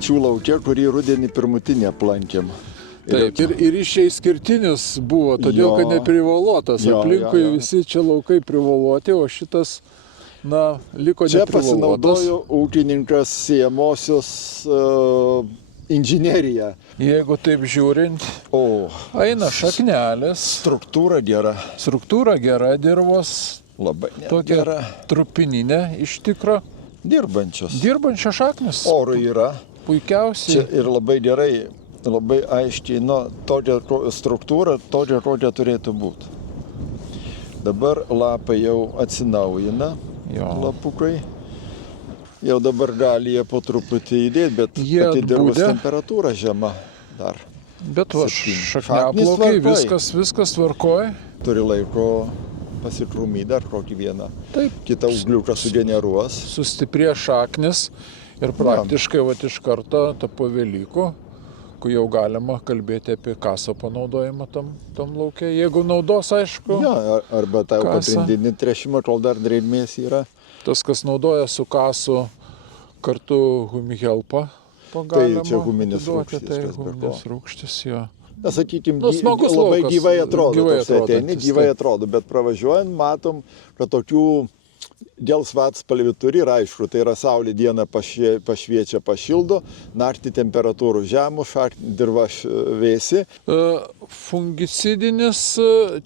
kviečių lauke, kurį rudenį pirmutinį aplankėm. Taip, ir iš čia išskirtinis buvo, todėl, kad neprivalotas. Aplinkui visi čia laukai privaloti, o šitas, liko neprivalotas. Čia pasinaudojo ūkininkas siejamosios inžineriją. Jeigu taip žiūrint, eina šaknelės. Struktūra gera. Struktūra gera dirvos. Labai tokia gera. Trupininė iš tikro. Dirbančios šaknis. Oro yra. Puikiausiai. Čia ir labai gerai. Labai aiškiai, tokia struktūra, tokia kokia turėtų būti. Dabar lapai jau atsinaujina, lapukai. Jau dabar gali jie po truputį judėti, bet pati dirvos temperatūra žema dar. Bet šakniaplaukai, viskas tvarkoj. Turi laiko pasikrūmyti dar kokį vieną. Taip. Kitą ūgliuką sugeneruos. Sustiprė šaknis ir praktiškai iš karto po Velykų, kur jau galima kalbėti apie kaso panaudojimą tam lauke, jeigu naudos, aišku. Arba tą pagrindinį tręšimą, kol dar drėgmės yra. Tas, kas naudoja su kasu kartu humihelpą, galima tai čia huminis rūgštis. Tai huminis rūgštis, jo. Na, sakykime, labai gyvai atrodo, bet pravažiuojant matom, kad tokių gelsvą atspalvį turi ir aišku, tai yra saulė dieną pašviečia, pašildo, naktį temperatūrų žemų, dirva vėsi. Fungicidinis,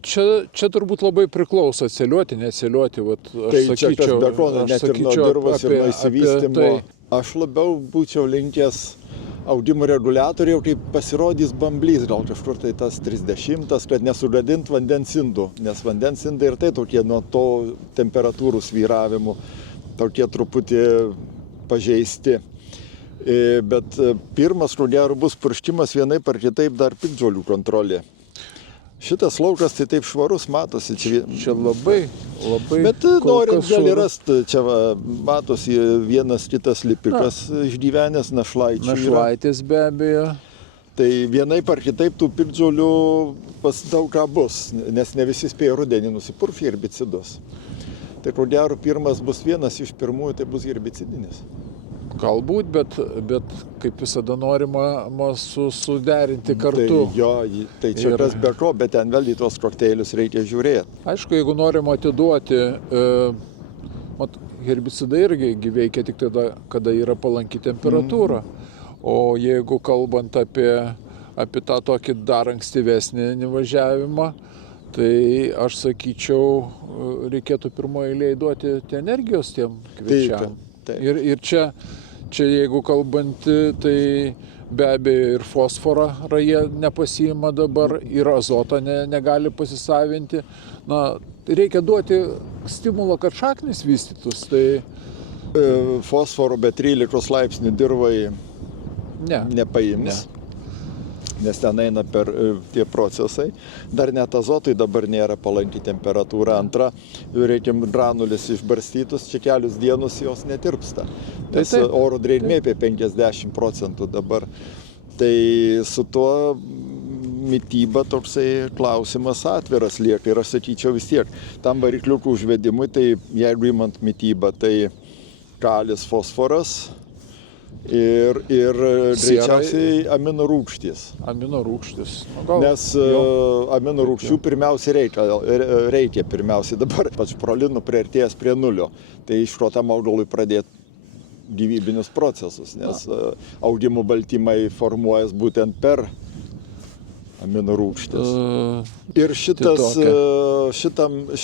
čia turbūt labai priklauso atsiliuoti, neatsiliuoti. Tai čia kas be ko, net ir nuo dirvos ir nuo įsivystymo. Aš labiau būčiau linkęs augimo reguliatorių, kaip pasirodys bamblys, gal kažkur tai tas 30, kad nesugadint vandens indų, nes vandens indai ir tai tokie nuo to temperatūrų svyravimų, tokie truputį pažeisti. Bet pirmas, ko gero, bus purškimas vienaip ar kitaip dar piktžolių kontrolė. Šitas laukas tai taip švarus matosi. Čia labai. Bet norint gali rasti, čia matosi vienas kitas lipikas išgyvenęs, našlaičių. Našlaitės be abejo. Tai vienaip ar kitaip tų piktžolių pas daug ką bus, nes ne visi spėjo rudenį nusipurkšti herbicidus. Tai ko gero pirmas bus vienas iš pirmųjų, tai bus herbicidinis. Galbūt, bet kaip visada norima suderinti kartu. Tai čia kas be ko, bet ten vėl į tuos kokteilius reikia žiūrėti. Aišku, jeigu norima atiduoti, herbicidai irgi veikia tik tada, kada yra palanki temperatūra. O jeigu kalbant apie tą tokį dar ankstyvesnį važiavimą, tai aš sakyčiau, reikėtų pirmoje eilėje duoti energijos tiem kviečiam. Ir čia, jeigu kalbant, tai be abejo ir fosforą jie nepasiima dabar, ir azotą negali pasisavinti. Reikia duoti stimulą, kad šaknis vystytus. Fosforo be 13 laipsnių dirvai nepaims. Nes ten eina per tie procesai. Dar net azotui dabar nėra palanki temperatūra. Antra, reikia granulės išbarstytus, čia kelius dienus jos netirpsta. Nes oro drėgmė apie 50% dabar. Tai su tuo mityba toksai klausimas atviras lieka. Ir aš sakyčiau vis tiek, tam varikliukų užvedimui, tai jeigu imant mitybą, tai kalis, fosforas, ir greičiausiai amino rūgštys. Amino rūgštys. Nes amino rūgščių pirmiausiai reikia pirmiausiai dabar, pač prolinų priartėjęs prie nulio. Tai iš ko tam augalui pradėti gyvybinius procesus, nes augimo baltymai formuojas būtent per amino rūgštis. Ir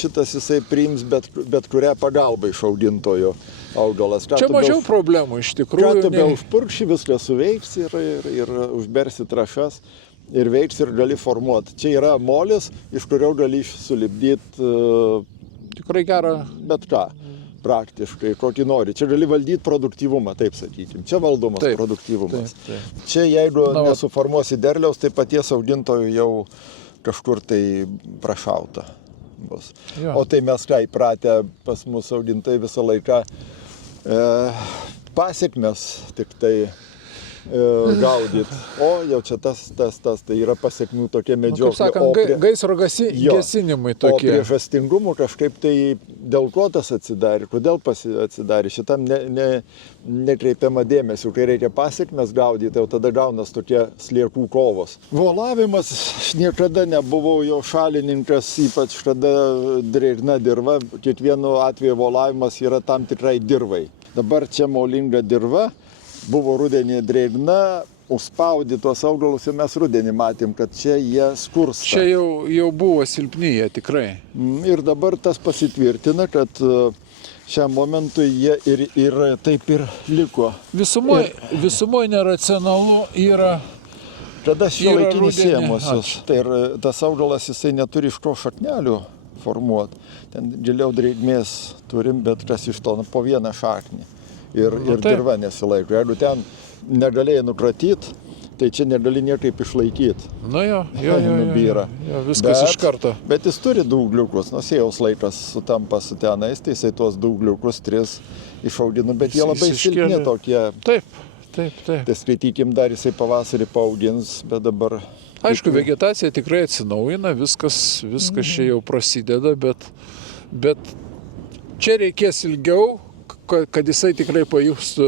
šitas jisai priims bet kurią pagalbą iš augintojo augalas. Čia mažiau problemų iš tikrųjų. Ką tu be užpurkši, viskas suveiks ir užbersi trąšas ir veiks ir gali formuoti. Čia yra molis, iš kurio gali sulipdyti tikrai gerą bet ką. Praktiškai, kokį nori. Čia gali valdyti produktyvumą, taip sakykim. Čia valdomas produktyvumas. Čia jeigu nesuformuosi derliaus, tai paties augintojų jau kažkur tai prašauta bus. O tai mes ką įpratę pas mus augintojai visą laiką pasekmes tik tai gaudyti. O jau čia tas, tai yra pasiekmių tokia Nu, kaip medžioklė. sakant, gaisro Jo. gesinimai O tokie. priežastingumų kažkaip tai dėl ko tas atsidarė, kodėl atsidarė, šitam nekreipiama dėmesio, kai reikia pasiekmes gaudyti, jau tada gaunas tokie sliekų kovos. Volavimas, aš niekada nebuvau jo šalininkas, ypač kada drėgna dirva, kiekvienu atveju volavimas yra tam tikrai dirvai. Dabar čia molinga dirva, buvo rudenį drėgna, užspaudė tuos augalus ir mes rudenį matėm, kad čia jie skursta. Čia jau buvo silpnyje tikrai. Ir dabar tas pasitvirtina, kad šiam momentui jie ir taip ir liko. Visumoje neracionalu yra. Tada šiuolaikinis rudenį, siemosios. Tai ir tas augalas jisai neturi iš ko šaknelių formuoti. Ten giliau drėgmės turim, bet kas iš to, po vieną šaknį. Ir taip. dirva nesilaiko. Jeigu ten negalėjai nukratyti, tai čia negali niekaip išlaikyti. Nu jo, Nubyra. viskas iš karto. Bet jis turi dūgliukus, nors sėjaus laikas sutampa su tenais, tai jisai tuos dūgliukus 3 išaugino, bet jie labai silpni tokie. Taip. Tai skaitykim, dar jisai pavasarį paaugins, bet dabar... Aišku, vegetacija tikrai atsinaujina, viskas čia jau prasideda, bet čia reikės ilgiau, kad jisai tikrai pajustų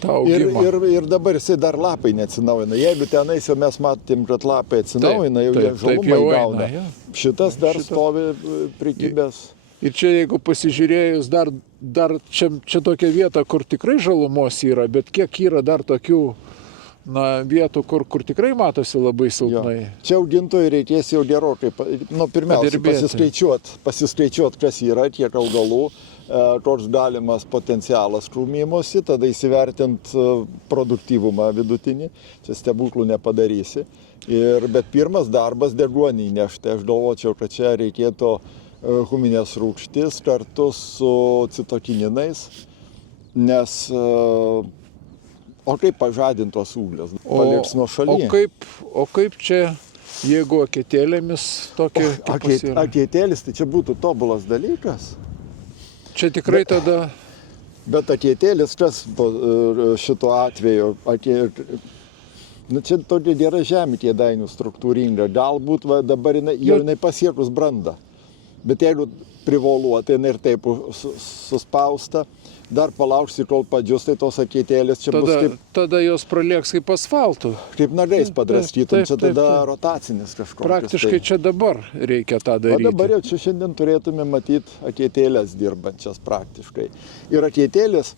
tą augimą. Ir dabar jisai dar lapai neatsinaujina. Jeigu tenais jau mes matėm, kad lapai atsinaujina, jau jie žalumai gauna. Šitas dar stovi prikibęs. Ir čia jeigu pasižiūrėjus, dar čia tokia vieta, kur tikrai žalumos yra, bet kiek yra dar tokių vietų, kur tikrai matosi labai silpnai. Čia augintojai reikės jau gerokai, pirmiausia, pasiskaičiuot, kas yra, kiek augalų, koks galimas potencialas krūmimosi, tada įsivertint produktyvumą vidutinį, čia stebuklų nepadarysi. Bet pirmas darbas deguonį įnešti. Aš galvočiau, kad čia reikėtų huminės rūgštis kartu su citokininais, nes o kaip pažadint tos ūglės? Paliks nuo šaly. O kaip čia, jeigu akėtėlėmis tokie... Akėtėlis, tai čia būtų tobulas dalykas. Čia tikrai tada... Bet akėtėlis, kas šito atveju? Čia tokia gera žemė kėdainių struktūringa. Galbūt dabar jinai pasiekus brandą. Bet jeigu privoluota, jinai ir taip suspausta, dar palauksi, kol padžius, tai tos akėtėlės čia bus kaip... Tada jos pralieks kaip asfaltų. Kaip nagais padraskytum, čia tada rotacinis kažkoks. Praktiškai čia dabar reikia tą daryti. O dabar jau čia šiandien turėtume matyti akėtėlės dirbančias praktiškai. Ir akėtėlės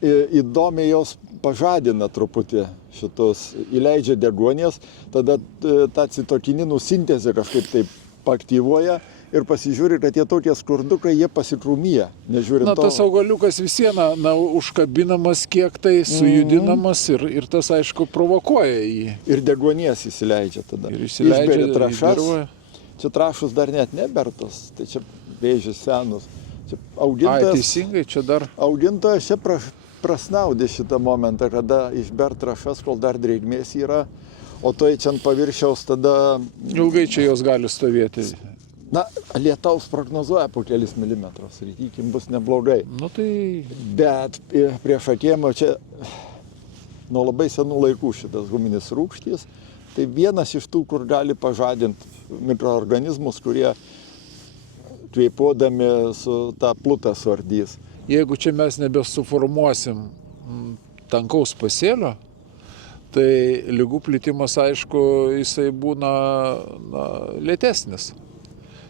įdomiai jos pažadina truputį šitus, įleidžia deguonies, tada tą citokininų sintezę kažkaip taip paaktyvuoja. Ir pasižiūri, kad jie tokie skurdukai, jie pasikrūmyja, nežiūrint to. Tas augaliukas vis viena užkabinamas, kiek tai sujudinamas ir tas, aišku, provokuoja jį. Ir deguonies įsileidžia tada. Ir įsileidžia trašas. Čia trašus dar net nebertos, tai čia vėžis senus. Čia teisingai, čia dar... Augintojas čia prasnaudė šitą momentą, kada išbert trašas, kol dar drėgmės yra, o tai čia ant paviršiaus tada... Ilgai čia jos gali stovėti. Lietaus prognozuoja po kelis milimetrus, rytikim bus neblogai. Tai... Bet prieš akėmą čia nuo labai senų laikų šitas huminis rūgštys, tai vienas iš tų, kur gali pažadinti mikroorganizmus, kurie kvėpuodami su tą plutą suardys. Jeigu čia mes nebesuformuosim tankaus pasėlio, tai ligų plitimas, aišku, jisai būna lėtesnis.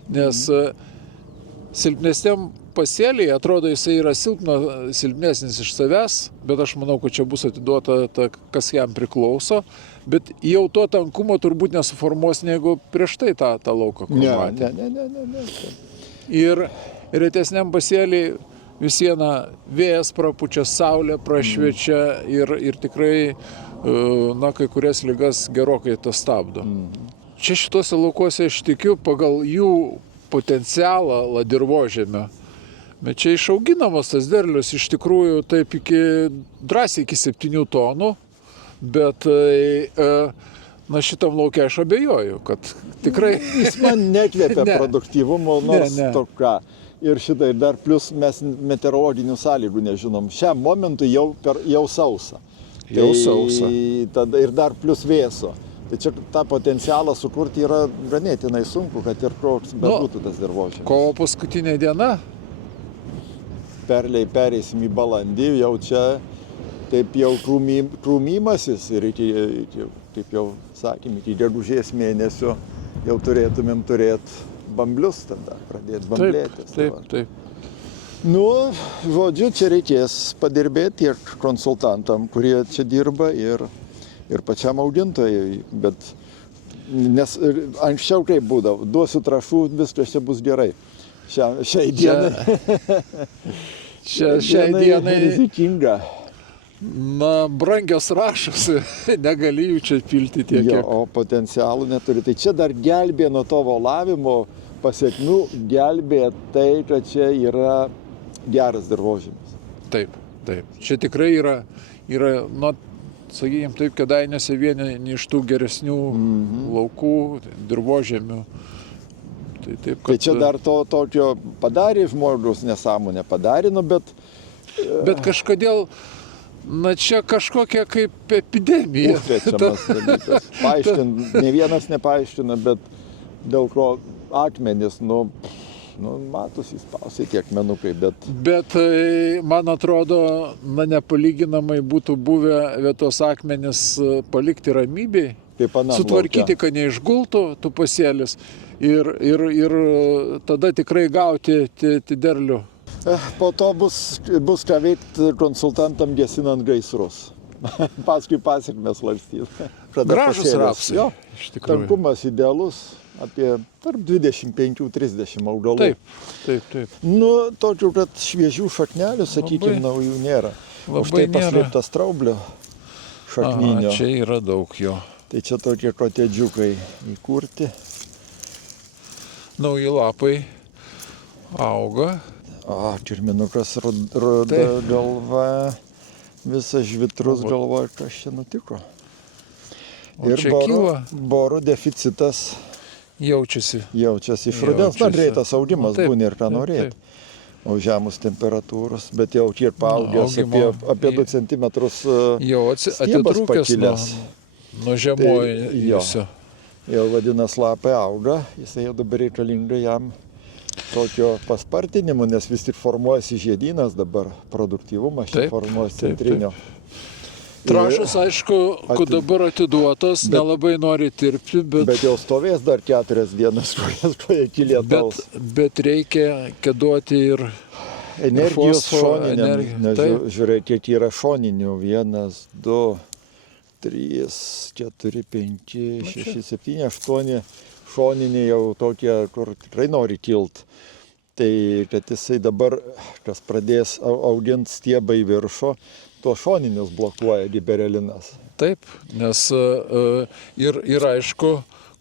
Nes silpnesniam pasėliai, atrodo, jisai yra silpnesnis iš savęs, bet aš manau, kad čia bus atiduota kas jam priklauso, bet jau to tankumo turbūt nesuformuos, negu prieš tai tą lauką, kur matė. Ne. Ir retesniam pasėliai vis viena vėjas prapučia, saulė prašviečia ir tikrai, kai kurias ligas gerokai tas stabdo. Čia šitose laukuose aš tikiu pagal jų potencialą dirvožemio. Bet čia išauginamas tas derlius iš tikrųjų taip drąsiai iki 7 tonų, bet šitam laukia aš abejoju, kad tikrai... Jis man nekvėpia produktyvumo, nors tokia. Ir šitą, ir dar plus mes meteorologinių sąlygų nežinom. Šiam momentui jau sausa. Jau sausa. Tada ir dar plus vėso. Tai čia tą potencialą sukurti yra ganėtinai sunku, kad ir koks bebūtų tas dirvožėmis. Kovo paskutinė diena? Pereisim į balandį, jau čia taip jau krūmimasis ir iki, kaip jau sakėm, iki gegužės mėnesio jau turėtumėm turėti bamblius tada, pradėti bamblėtis. Taip. Nu, žodžiu, čia reikės padirbėti tiek konsultantam, kurie čia dirba ir pačiam augintojai, bet nes anksčiau kaip būdavo, duosiu trąšų, viskas čia bus gerai. Šiai dienai. Šiai dienai rizikinga. Na, brangios trąšos, negali jų čia pilti tiek, kiek. O potencialų neturi. Tai čia dar gelbė nuo to volavimo pasiekmių, gelbė tai, kad čia yra geras dirvožėmis. Taip. Čia tikrai yra nu, sakykime taip, Kėdainiuose vieni iš tų geresnių laukų, dirvožemių. Tai čia dar to tokio padarė žmogus, nesąmonę padarė, nu, bet... Bet kažkodėl, na čia kažkokia kaip epidemija. Užkrečiamas dalykas. Ne vienas nepaaiškina, bet dėl ko akmenys, matosi spausiai tie akmenukai, bet... Bet man atrodo, nepalyginamai būtų buvę vietos akmenis palikti ramybėj, sutvarkyti, kad neišgultų tų pasėlis ir tada tikrai gauti derlių. Po to bus ką veikti konsultantam gesinant gaisrus. Paskui pasiekmes svarstyti. Gražus rapsai. Jo, tankumas idealus, apie tarp 25-30 augalų. Taip. Nu, tokių, kad šviežių šaknelių, sakykime, naujų nėra. Už tai paslėptas straublio šakninio. Čia yra daug jo. Tai čia tokie kotedžiukai įkurti. Nauji lapai auga. Kirminukas ruda galva, visas žvitrus galvoja, kas čia nutiko. Ir borų deficitas jaučiasi iš rudens. Na, greitas augimas būna ir ką norėti. O žemus temperatūros, bet jau tiek paaugęs apie 2 cm stiebas pakilęs. Nuo žemojusio. Jau vadinas lapai auga, jisai jau dabar reikalinga jam tokio paspartinimo, nes vis tik formuojasi žiedynas dabar, produktyvumas čia formuojasi centrinio. Trąšos, aišku, kad dabar atiduotos, nelabai nori tirpti, bet jau stovės dar 4 dienas, koje lietaus. Bet reikia duoti ir energijos šoniniam. Žiūrėk, kiek yra šoninių. 1, 2, 3, 4, 5, 6, 7, 8 šoniniai jau tokie, kur tikrai nori kilt. Tai kad jisai dabar, kas pradės auginti stiebą į viršų, tuos šoninius blokuoja giberelinas. Taip, nes ir aišku,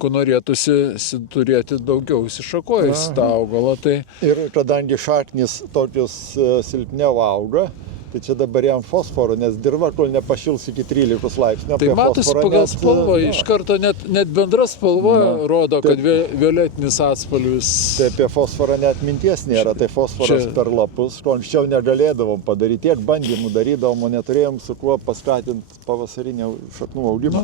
ko norėtųsi turėti daugiau įsišakojus tą augalą. Ir kadangi šaknis tokius silpniau auga, tai čia dabar jam fosforo, nes dirva, kol nepašils iki 13 laipsnių. Tai matosi pagal spalvą, iš karto net bendra spalva rodo, kad violetinis atspalvis. Tai apie fosforą net minties nėra, tai fosforas per lapus, ko anksčiau negalėdavom padaryti, tiek bandymų darydavom, o neturėjom su kuo paskatinti pavasarinį šaknų augimą.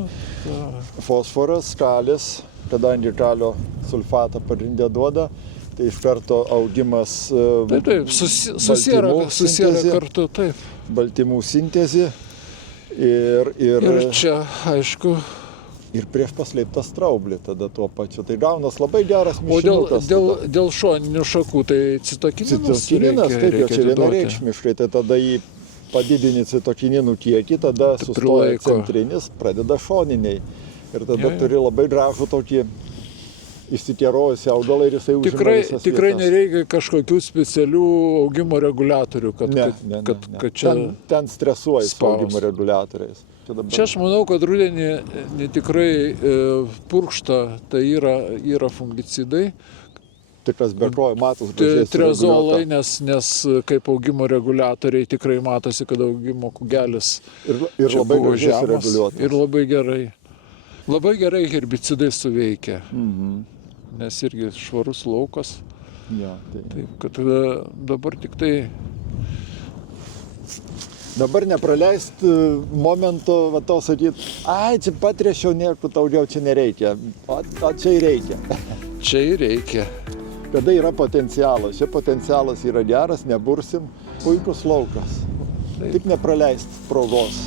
Fosforas, kalis, kadangi kalio sulfatą pagrindė duoda, tai iš karto augimas susėra kartu, taip. Baltymų sintezė ir čia, aišku. Ir prieš paslėptą straublį tada tuo pačiu. Tai gaunas labai geras mišinukas. O dėl šoninių šakų, tai citokininas taip, čia vienareikšmiškai, tai tada jį padidini citokininų kiekį, tada sustoja centrinis, pradeda šoniniai. Ir tada turi labai gražų tokį išsikerojusi augalą ir jisai užima visas vietas. Tikrai nereikia kažkokių specialių augimo reguliatorių, kad čia... Ten stresuoja su augimo reguliatoriais. Čia aš manau, kad rudenį tikrai purkšta, tai yra fungicidai. Tikras be kojo matos gražiai trezolai, nes kaip augimo reguliatoriai tikrai matosi, kad augimo kugelis čia buvo žemas ir labai gerai. Labai gerai herbicidai suveikia, nes irgi švarus laukas. Jo, tai. Taip, kad dabar tik tai Dabar nepraleist momento, va to sakyt, ai, čia patriešiau, nieko daugiau čia nereikia, o čia ir reikia. čia ir reikia. Kada yra potencialas, čia potencialas yra geras, nebursim, puikus laukas. Tik nepraleist progos.